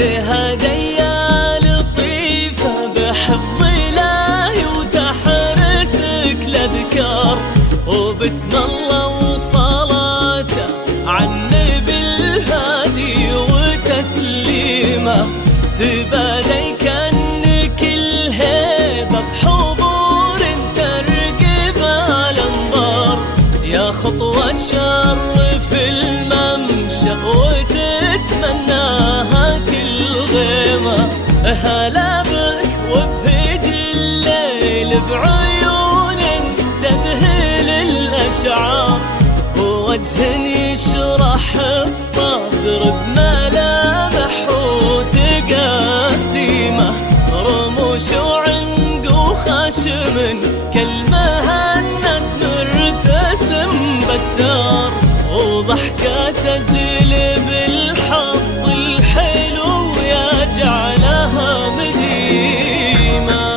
هدية لطيفة بحفظ إلهي وتحرسك الأذكار، وبسم الله وصلاته عالنبي الهادي وتسليمه، تبادي كأنك الهيبة بحضور ترقب الأنظار، يا خطوة تشرف الممشى وتتمناها كل غيمة. هلا بك وبهج الليل بعيون تذهل الأشعار، ووجه يشرح الصدر بملامح وتقاسيمه، رموش وعنق وخشم كالمهند مرتسم بتار، وضحكة تجلب الحظ الحلو يجعلها مديمة.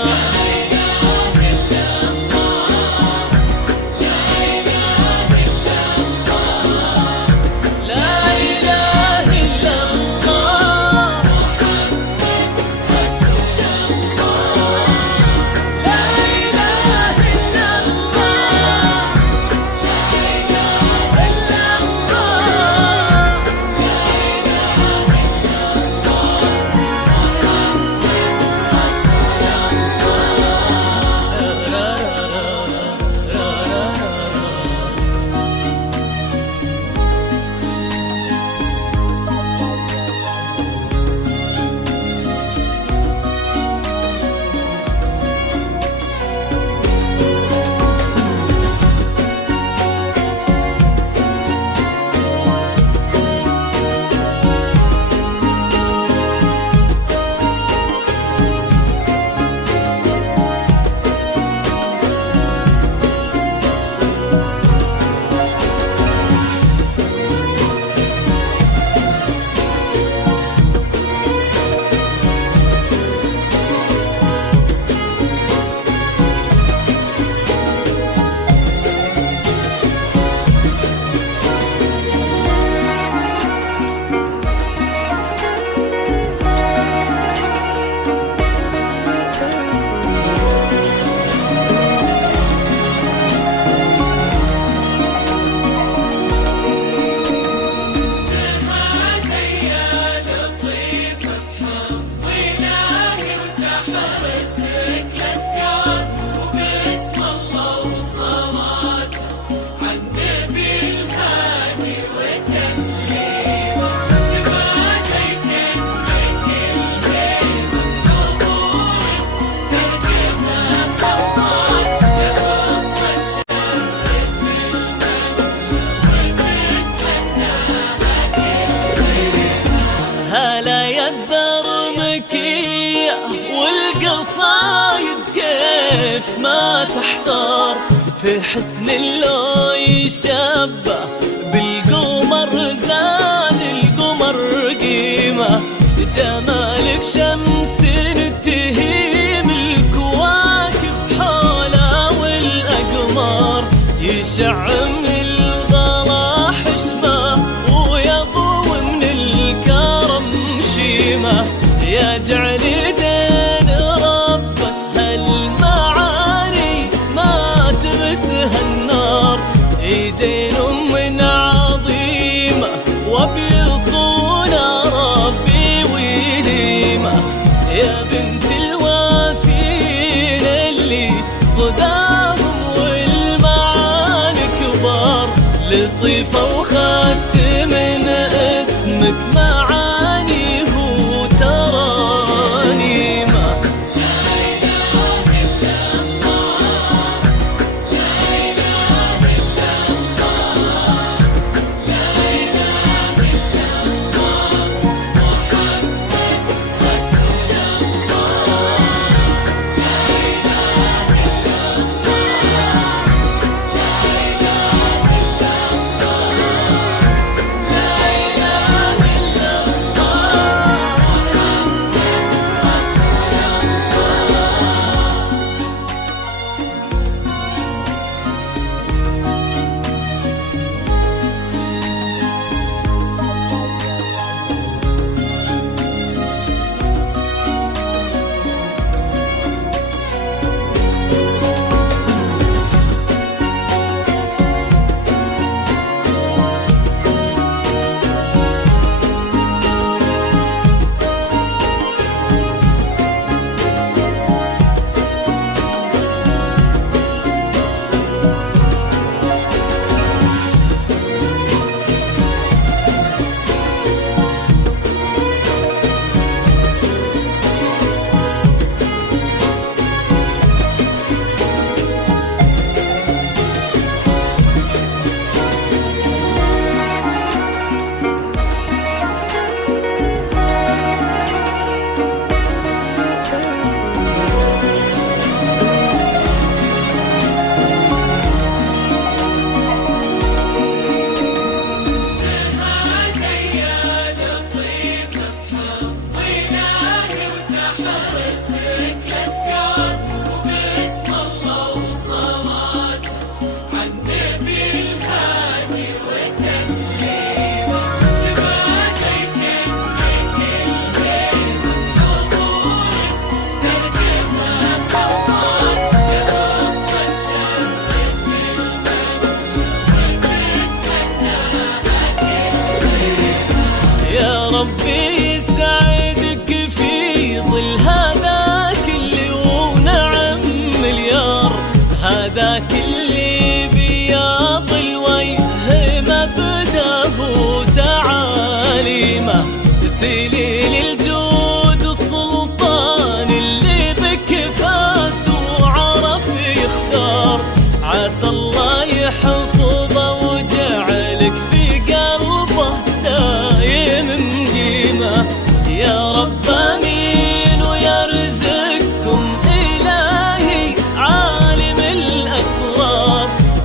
هلا يا الدرمكية والقصايد كيف ما تحتار، في حسن لو يشبه بالقمر زاد القمر قيمة، جمالك شمس تهيم الكواكب حولها والأقمار، يشع من الغلا حشمه ويضوي من الكرم شيمه، يجعل دين ربة هالمعاني ما تمسها النار، ايدين من عظيمة وبيصونها ربي ويديمه، يا بنت الوافين اللي صداهم والمعاني كبار، لطيفة وخدت من اسمك معانيه وترانيمه.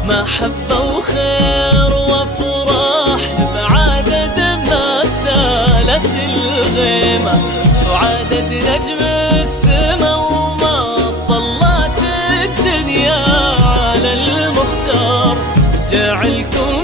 محبة وخير وافراح بعدد ما سالت الغيمة، وعدد نجم السما وما صلت الدنيا على المختار. جعلكم